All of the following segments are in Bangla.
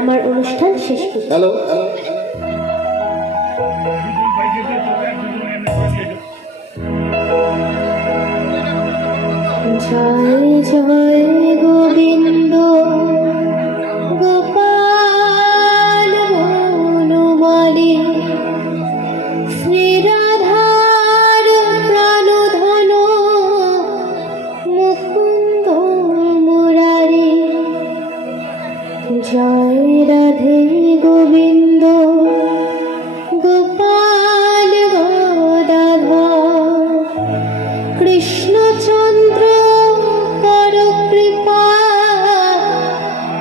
আমার অনুষ্ঠান শেষ করি। হ্যালো জয় জয় গোবিন্দ গোপাল বনমালী শ্রীরাধার প্রাণধন মুকুন্দ মুরারি। জয় রাধে গোবিন্দ গোপাল গদাধর কৃষ্ণচন্দ্র কর কৃপা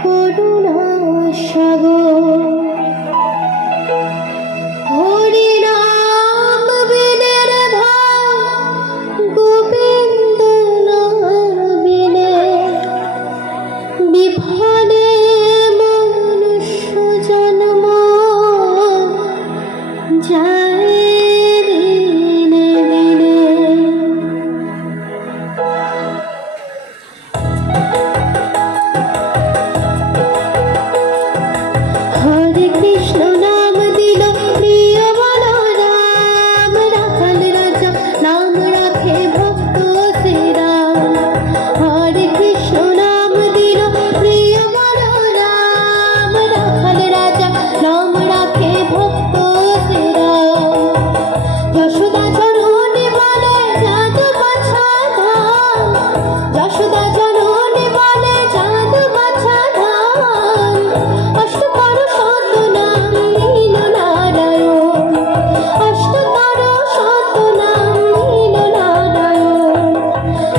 করুণা সাগর। হরি নাম বিনের ভাই গোবিন্দ নাম বিনে বিফলে মনুষ্য জন্ম যায় দিনে দিনে। হরে কৃষ্ণ নাম দিল প্রিয় বলরাম রাখাল রাজা নাম রাখে ভক্ত শ্রীরাম। হরে কৃষ্ণ নাম দিল প্রিয় বলরাম রাখাল রাজা নাম রাখে ভক্ত শ্রীরাম। যশোদা জননী বলে চাঁদ বাছা ধান, যশোদা জননী বলে চাঁদ বাছা ধান। অষ্টকর শত নাম নীল নারায়ণ, অষ্টকর শত নাম নীল নারায়ণ।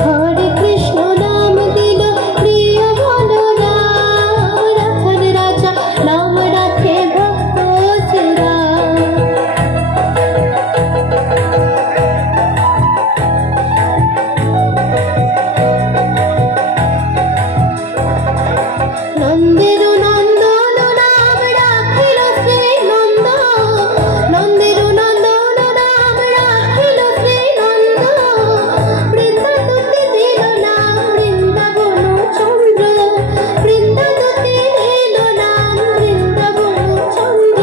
হরে কৃষ্ণ নাম দিল প্রিয় বলরাম রাখাল রাজা নাম রাখে ভক্ত শ্রীরাম। নন্দের নন্দন নাম রাখিল শ্রীনন্দ, নন্দের নন্দন নাম রাখিল শ্রীনন্দ। বৃন্দাদুতি দিল নাম বৃন্দাবন চন্দ্র, বৃন্দাদুতি দিল নাম বৃন্দাবন চন্দ্র।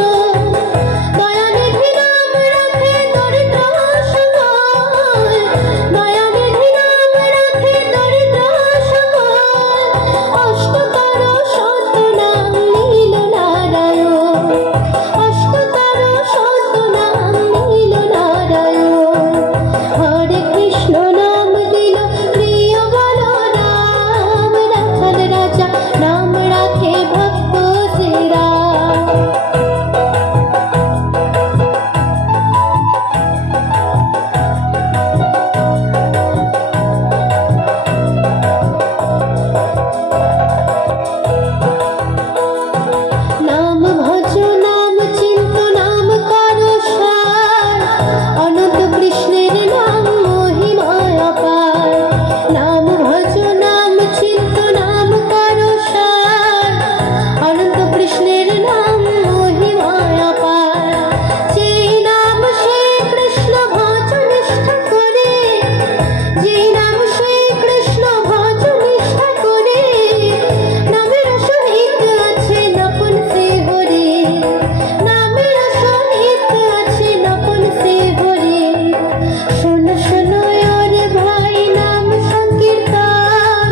দয়ানিধি নাম রাখে দরিদ্র সঙ্গয়, দয়ানিধি নাম রাখে দরিদ্র সঙ্গয়। অষ্টকর শত নাম নীল নারায়ণ, অষ্টকর শত নাম নীল নারায়ণ। হরে কৃষ্ণ নাম দিল প্রিয় বলরাম রাখাল রাজা নাম রাখে ভক্ত শ্রীরাম। নাম ভজ নাম চিন্ত নাম কর সার, অনন্ত কৃষ্ণের নাম মহিমায় অপার। নাম ভজ নাম চিন্ত নাম কর সার, অনন্ত কৃষ্ণের নাম মহিমায় অপার। যে নাম শ্রী কৃষ্ণ ভজ নিষ্ঠা করে, যে নাম শ্রী কৃষ্ণ ভজ নিষ্ঠা করে। নামের সহিত আছে নকুল শ্রী হরি, নামের সহিত আছে নকুল শ্রী হরি। শোনো শোনো ওরে ভাই নাম সংকীর্তন,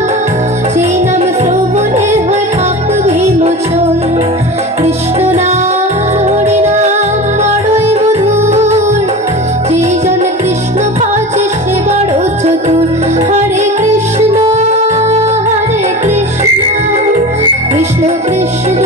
সেই নাম শ্রবণে হয় পাপ বিমোচন। কৃষ্ণ নাম হরি নাম বড়ই মধুর, যে জন কৃষ্ণ ভজে সে বড় চতুর। হরে কৃষ্ণ কৃষ্ণ কৃষ্ণ